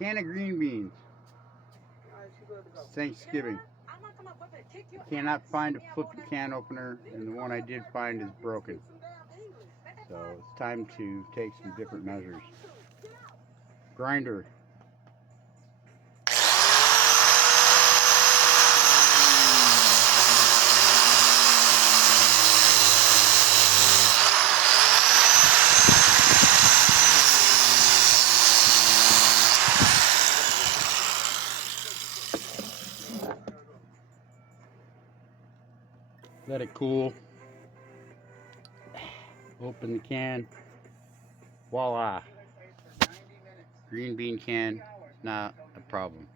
Can of green beans. Thanksgiving. Cannot find a flipping can opener, and the one I did find is broken. So it's time to take some different measures. Grinder. Let it cool. Open the can. Voila. Green bean can, not a problem.